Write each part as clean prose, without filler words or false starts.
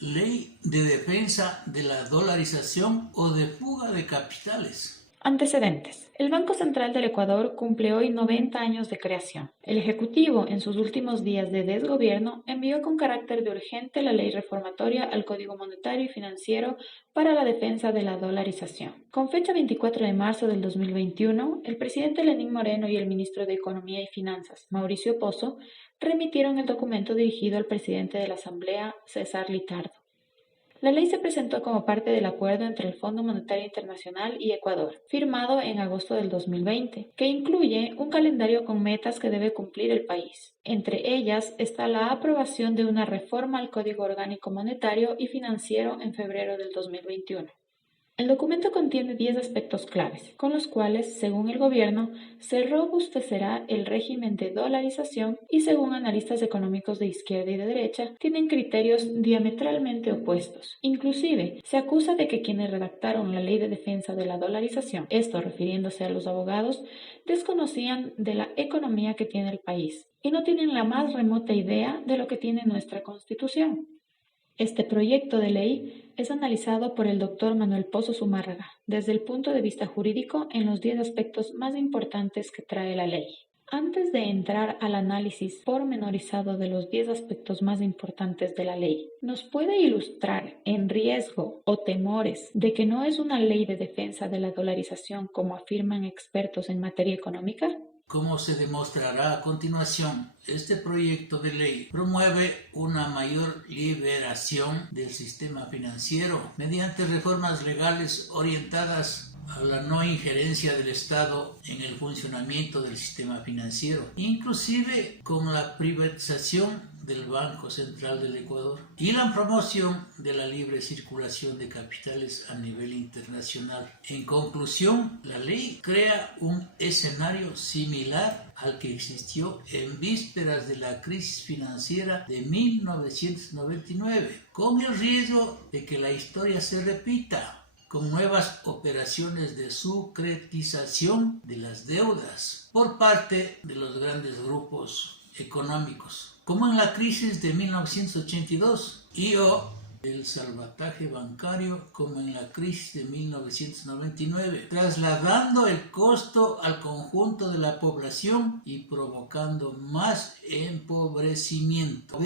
Ley de defensa de la dolarización o de fuga de capitales. Antecedentes. El Banco Central del Ecuador cumple hoy 90 años de creación. El Ejecutivo, en sus últimos días de desgobierno, envió con carácter de urgente la ley reformatoria al Código Monetario y Financiero para la defensa de la dolarización. Con fecha 24 de marzo del 2021, el presidente Lenín Moreno y el ministro de Economía y Finanzas, Mauricio Pozo, remitieron el documento dirigido al presidente de la Asamblea, César Litardo. La ley se presentó como parte del acuerdo entre el Fondo Monetario Internacional y Ecuador, firmado en agosto del 2020, que incluye un calendario con metas que debe cumplir el país. Entre ellas está la aprobación de una reforma al Código Orgánico Monetario y Financiero en febrero del 2021. El documento contiene 10 aspectos claves, con los cuales, según el gobierno, se robustecerá el régimen de dolarización y, según analistas económicos de izquierda y de derecha, tienen criterios diametralmente opuestos. Inclusive, se acusa de que quienes redactaron la ley de defensa de la dolarización, esto refiriéndose a los abogados, desconocían de la economía que tiene el país y no tienen la más remota idea de lo que tiene nuestra Constitución. Este proyecto de ley es analizado por el doctor Manuel Pozo Zumárraga desde el punto de vista jurídico en los 10 aspectos más importantes que trae la ley. Antes de entrar al análisis pormenorizado de los 10 aspectos más importantes de la ley, ¿nos puede ilustrar en riesgo o temores de que no es una ley de defensa de la dolarización como afirman expertos en materia económica? Como se demostrará a continuación, este proyecto de ley promueve una mayor liberación del sistema financiero mediante reformas legales orientadas a la no injerencia del Estado en el funcionamiento del sistema financiero, inclusive con la privatización del Banco Central del Ecuador y la promoción de la libre circulación de capitales a nivel internacional. En conclusión, la ley crea un escenario similar al que existió en vísperas de la crisis financiera de 1999, con el riesgo de que la historia se repita con nuevas operaciones de sucretización de las deudas por parte de los grandes grupos económicos, como en la crisis de 1982 y o el salvataje bancario como en la crisis de 1999, trasladando el costo al conjunto de la población y provocando más empobrecimiento.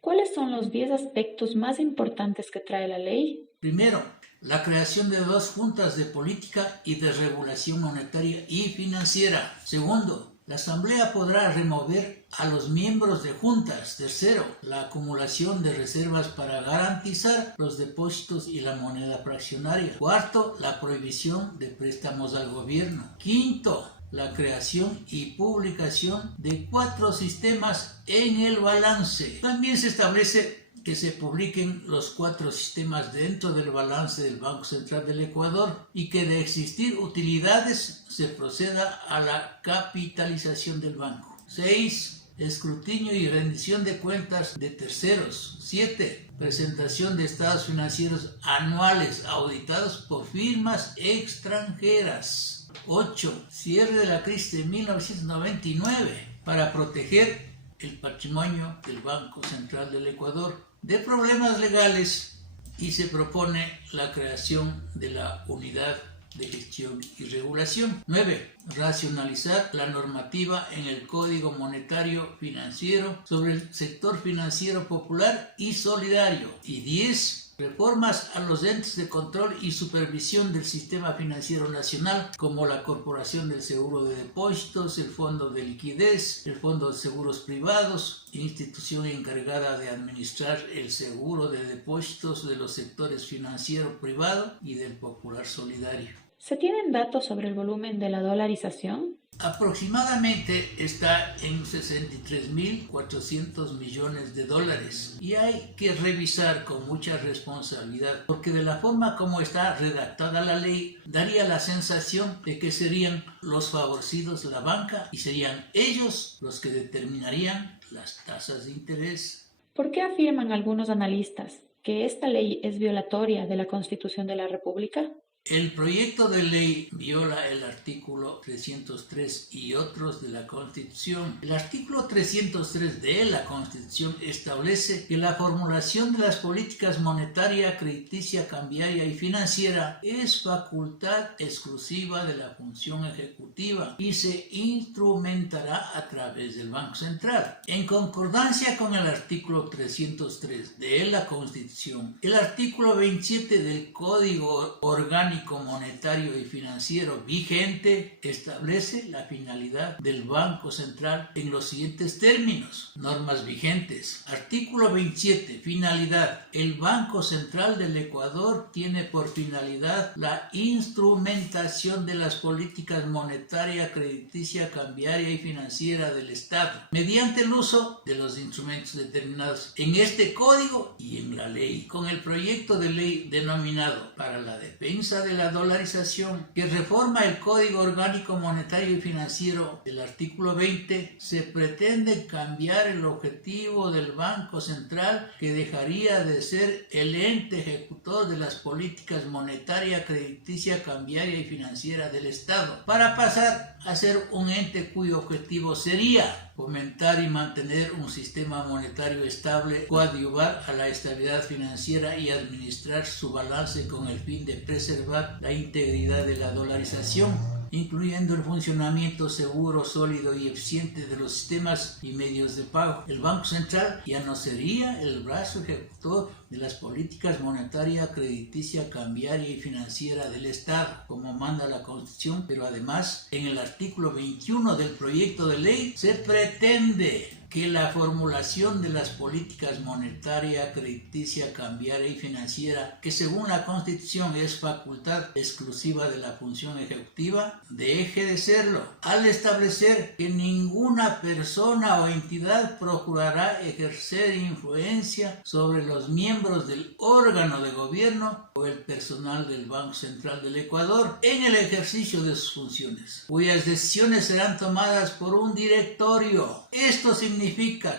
¿Cuáles son los 10 aspectos más importantes que trae la ley? Primero, la creación de 2 juntas de política y de regulación monetaria y financiera. Segundo, la Asamblea podrá remover a los miembros de juntas. Tercero, la acumulación de reservas para garantizar los depósitos y la moneda fraccionaria. Cuarto, la prohibición de préstamos al gobierno. Quinto, la creación y publicación de 4 sistemas en el balance. También se establece que se publiquen los 4 sistemas dentro del balance del Banco Central del Ecuador y que de existir utilidades se proceda a la capitalización del banco. 6. Escrutinio y rendición de cuentas de terceros. 7. Presentación de estados financieros anuales auditados por firmas extranjeras. 8. Cierre de la crisis de 1999 para proteger el patrimonio del Banco Central del Ecuador de problemas legales y se propone la creación de la Unidad de Gestión y Regulación. 9. Racionalizar la normativa en el Código Monetario Financiero sobre el sector financiero popular y solidario. Y 10. Reformas a los entes de control y supervisión del sistema financiero nacional, como la Corporación del Seguro de Depósitos, el Fondo de Liquidez, el Fondo de Seguros Privados, institución encargada de administrar el seguro de depósitos de los sectores financiero privado y del popular solidario. ¿Se tienen datos sobre el volumen de la dolarización? Aproximadamente está en 63.400 millones de dólares y hay que revisar con mucha responsabilidad porque de la forma como está redactada la ley daría la sensación de que serían los favorecidos la banca y serían ellos los que determinarían las tasas de interés. ¿Por qué afirman algunos analistas que esta ley es violatoria de la Constitución de la República? El proyecto de ley viola el artículo 303 y otros de la Constitución. El artículo 303 de la Constitución establece que la formulación de las políticas monetaria, crediticia, cambiaria y financiera es facultad exclusiva de la función ejecutiva y se instrumentará a través del Banco Central. En concordancia con el artículo 303 de la Constitución, el artículo 27 del Código Orgánico Monetario y Financiero vigente establece la finalidad del Banco Central en los siguientes términos. Normas vigentes. Artículo 27. Finalidad. El Banco Central del Ecuador tiene por finalidad la instrumentación de las políticas monetaria, crediticia, cambiaria y financiera del Estado, mediante el uso de los instrumentos determinados en este código y en la ley. Con el proyecto de ley denominado para la defensa de la dolarización, que reforma el Código Orgánico Monetario y Financiero del artículo 20, se pretende cambiar el objetivo del Banco Central, que dejaría de ser el ente ejecutor de las políticas monetaria, crediticia, cambiaria y financiera del Estado, para pasar a ser un ente cuyo objetivo sería fomentar y mantener un sistema monetario estable, coadyuvar a la estabilidad financiera y administrar su balance con el fin de preservar la integridad de la dolarización, incluyendo el funcionamiento seguro, sólido y eficiente de los sistemas y medios de pago. El Banco Central ya no sería el brazo ejecutor de las políticas monetaria, crediticia, cambiaria y financiera del Estado, como manda la Constitución, pero además, en el artículo 21 del proyecto de ley, se pretende que la formulación de las políticas monetaria, crediticia, cambiaria y financiera, que según la Constitución es facultad exclusiva de la función ejecutiva, deje de serlo, al establecer que ninguna persona o entidad procurará ejercer influencia sobre los miembros del órgano de gobierno o el personal del Banco Central del Ecuador en el ejercicio de sus funciones, cuyas decisiones serán tomadas por un directorio. Esto significa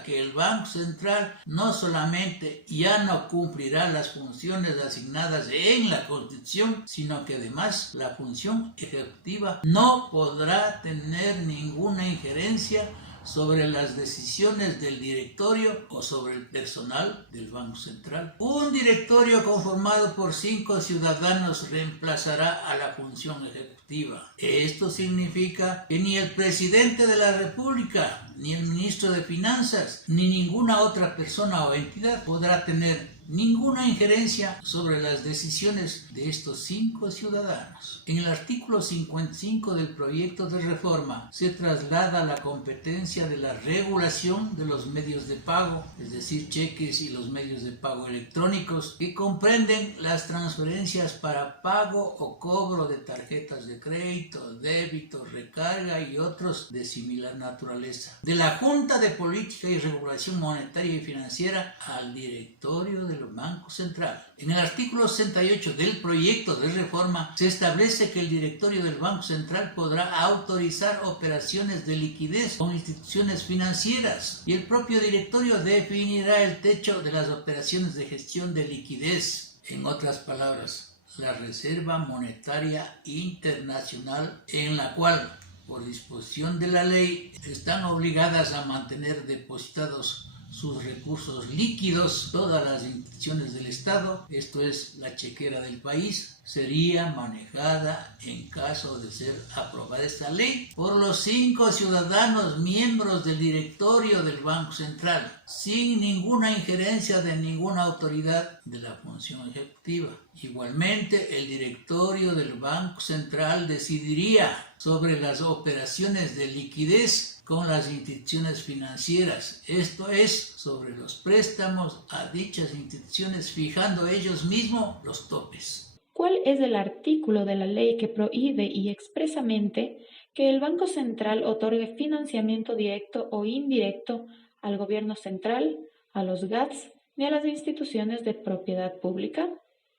que el Banco Central no solamente ya no cumplirá las funciones asignadas en la Constitución, sino que además la función ejecutiva no podrá tener ninguna injerencia sobre las decisiones del directorio o sobre el personal del Banco Central. Un directorio conformado por 5 ciudadanos reemplazará a la función ejecutiva. Esto significa que ni el presidente de la República, ni el ministro de Finanzas, ni ninguna otra persona o entidad podrá tener ninguna injerencia sobre las decisiones de estos 5 ciudadanos. En el artículo 55 del proyecto de reforma se traslada la competencia de la regulación de los medios de pago, es decir, cheques y los medios de pago electrónicos, que comprenden las transferencias para pago o cobro de tarjetas de crédito, débito, recarga y otros de similar naturaleza, de la Junta de Política y Regulación Monetaria y Financiera al directorio del Banco Central. En el artículo 68 del proyecto de reforma se establece que el directorio del Banco Central podrá autorizar operaciones de liquidez con instituciones financieras y el propio directorio definirá el techo de las operaciones de gestión de liquidez. En otras palabras, la Reserva Monetaria Internacional, en la cual, por disposición de la ley, están obligadas a mantener depositados sus recursos líquidos todas las instituciones del Estado, esto es la chequera del país, sería manejada, en caso de ser aprobada esta ley, por los 5 ciudadanos miembros del directorio del Banco Central, sin ninguna injerencia de ninguna autoridad de la función ejecutiva. Igualmente, el directorio del Banco Central decidiría sobre las operaciones de liquidez con las instituciones financieras, esto es, sobre los préstamos a dichas instituciones, fijando ellos mismos los topes. ¿Cuál es el artículo de la ley que prohíbe y expresamente que el Banco Central otorgue financiamiento directo o indirecto al gobierno central, a los GATS ni a las instituciones de propiedad pública?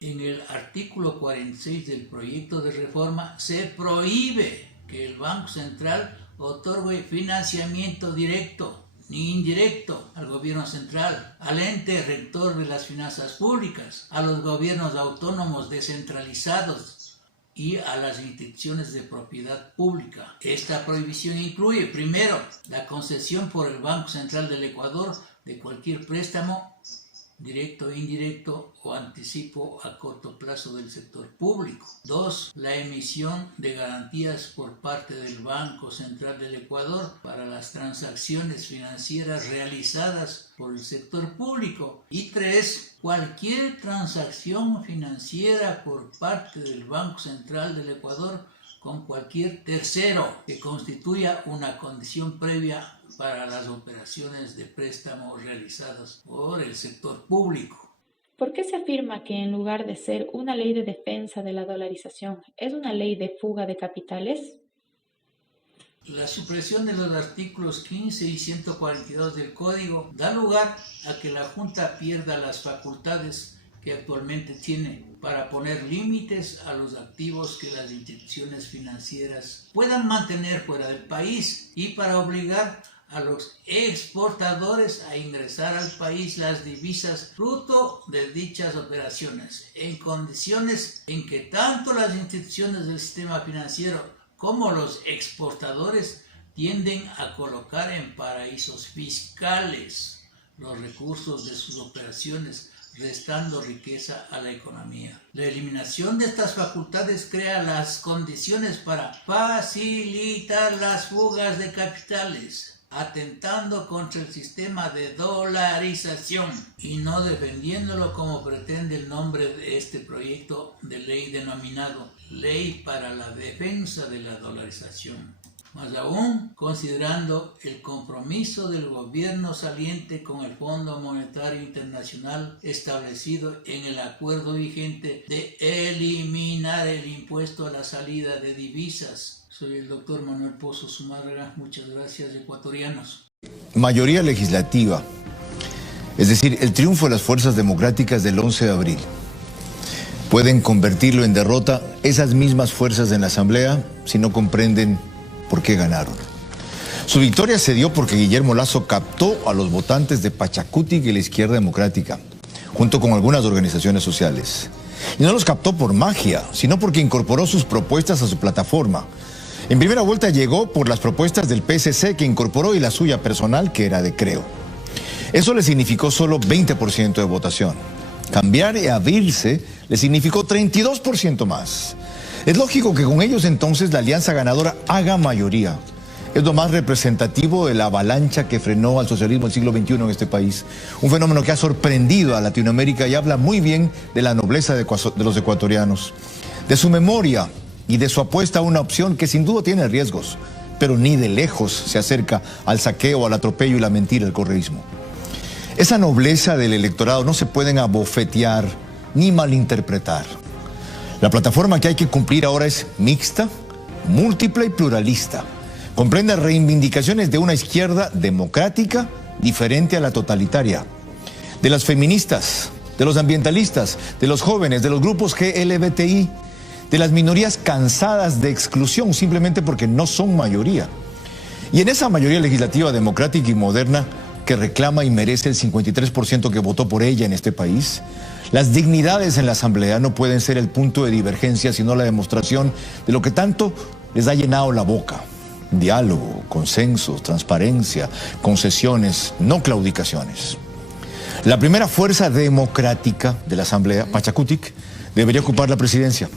En el artículo 46 del proyecto de reforma se prohíbe que el Banco Central otorgue financiamiento directo ni indirecto al gobierno central, al ente rector de las finanzas públicas, a los gobiernos autónomos descentralizados, y a las instituciones de propiedad pública. Esta prohibición incluye, primero, la concesión por el Banco Central del Ecuador de cualquier préstamo, directo e indirecto, o anticipo a corto plazo del sector público. 2. La emisión de garantías por parte del Banco Central del Ecuador para las transacciones financieras realizadas por el sector público. Y 3. Cualquier transacción financiera por parte del Banco Central del Ecuador con cualquier tercero que constituya una condición previa para las operaciones de préstamo realizadas por el sector público. ¿Por qué se afirma que en lugar de ser una ley de defensa de la dolarización, es una ley de fuga de capitales? La supresión de los artículos 15 y 142 del Código da lugar a que la Junta pierda las facultades que actualmente tiene para poner límites a los activos que las instituciones financieras puedan mantener fuera del país y para obligar a los exportadores a ingresar al país las divisas fruto de dichas operaciones, en condiciones en que tanto las instituciones del sistema financiero como los exportadores tienden a colocar en paraísos fiscales los recursos de sus operaciones, restando riqueza a la economía. La eliminación de estas facultades crea las condiciones para facilitar las fugas de capitales, atentando contra el sistema de dolarización y no defendiéndolo como pretende el nombre de este proyecto de ley denominado Ley para la Defensa de la Dolarización. Más aún, considerando el compromiso del gobierno saliente con el Fondo Monetario Internacional establecido en el acuerdo vigente de eliminar el impuesto a la salida de divisas. Soy el doctor Manuel Pozo Zumárraga. Muchas gracias, ecuatorianos. Mayoría legislativa, es decir, el triunfo de las fuerzas democráticas del 11 de abril. Pueden convertirlo en derrota esas mismas fuerzas en la Asamblea si no comprenden por qué ganaron. Su victoria se dio porque Guillermo Lasso captó a los votantes de Pachacutic y la Izquierda Democrática, junto con algunas organizaciones sociales. Y no los captó por magia, sino porque incorporó sus propuestas a su plataforma. En primera vuelta llegó por las propuestas del PSC que incorporó y la suya personal, que era de Creo. Eso le significó solo 20% de votación. Cambiar y abrirse le significó 32% más. Es lógico que con ellos entonces la alianza ganadora haga mayoría. Es lo más representativo de la avalancha que frenó al socialismo del siglo XXI en este país. Un fenómeno que ha sorprendido a Latinoamérica y habla muy bien de la nobleza de los ecuatorianos, de su memoria y de su apuesta a una opción que sin duda tiene riesgos, pero ni de lejos se acerca al saqueo, al atropello y la mentira, el correísmo. Esa nobleza del electorado no se pueden abofetear ni malinterpretar. La plataforma que hay que cumplir ahora es mixta, múltiple y pluralista. Comprende reivindicaciones de una izquierda democrática diferente a la totalitaria, de las feministas, de los ambientalistas, de los jóvenes, de los grupos LGBTI, de las minorías cansadas de exclusión simplemente porque no son mayoría. Y en esa mayoría legislativa democrática y moderna que reclama y merece el 53% que votó por ella en este país, las dignidades en la Asamblea no pueden ser el punto de divergencia, sino la demostración de lo que tanto les ha llenado la boca. Diálogo, consensos, transparencia, concesiones, no claudicaciones. La primera fuerza democrática de la Asamblea, Pachacutic, debería ocupar la presidencia.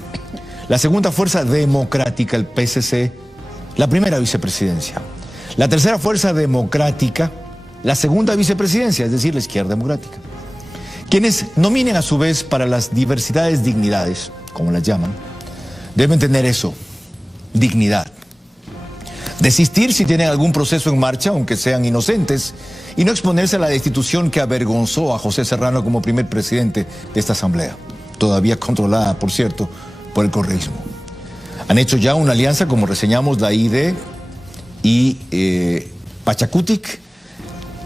La segunda fuerza democrática, el PSC, la primera vicepresidencia. La tercera fuerza democrática, la segunda vicepresidencia, es decir, la Izquierda Democrática. Quienes nominen a su vez para las diversidades dignidades, como las llaman, deben tener eso, dignidad. Desistir si tienen algún proceso en marcha, aunque sean inocentes, y no exponerse a la destitución que avergonzó a José Serrano como primer presidente de esta Asamblea, todavía controlada, por cierto, por el correísmo. Han hecho ya una alianza, como reseñamos, la ID y Pachacutic,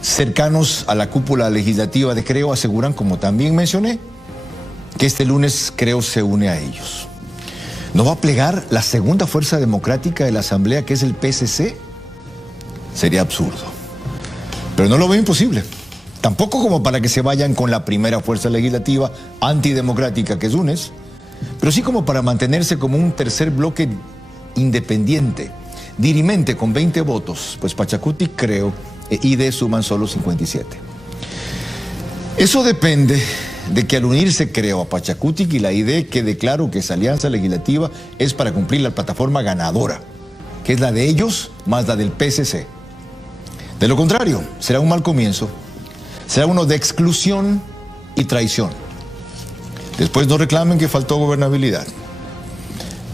cercanos a la cúpula legislativa de Creo, aseguran, como también mencioné, que este lunes Creo se une a ellos. ¿No va a plegar la segunda fuerza democrática de la Asamblea, que es el PSC? Sería absurdo. Pero no lo veo imposible. Tampoco como para que se vayan con la primera fuerza legislativa antidemocrática, que es UNES, pero sí como para mantenerse como un tercer bloque independiente, dirimente con 20 votos, pues Pachacuti, Creo e ID suman solo 57. Eso depende de que al unirse Creo a Pachacuti y la ID quede claro que esa alianza legislativa es para cumplir la plataforma ganadora, que es la de ellos más la del PSC. De lo contrario, será un mal comienzo, será uno de exclusión y traición. Después no reclamen que faltó gobernabilidad.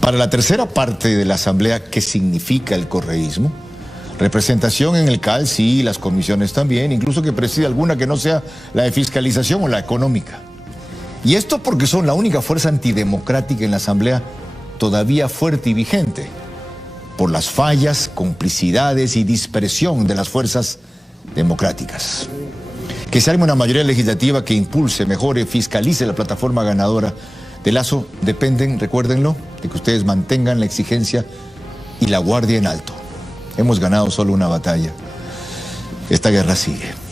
Para la tercera parte de la Asamblea, ¿qué significa el correísmo? Representación en el CAL, sí, las comisiones también, incluso que presida alguna que no sea la de fiscalización o la económica. Y esto porque son la única fuerza antidemocrática en la Asamblea todavía fuerte y vigente, por las fallas, complicidades y dispersión de las fuerzas democráticas. Que se arme una mayoría legislativa que impulse, mejore, fiscalice la plataforma ganadora de Lazo dependen, recuérdenlo, de que ustedes mantengan la exigencia y la guardia en alto. Hemos ganado solo una batalla. Esta guerra sigue.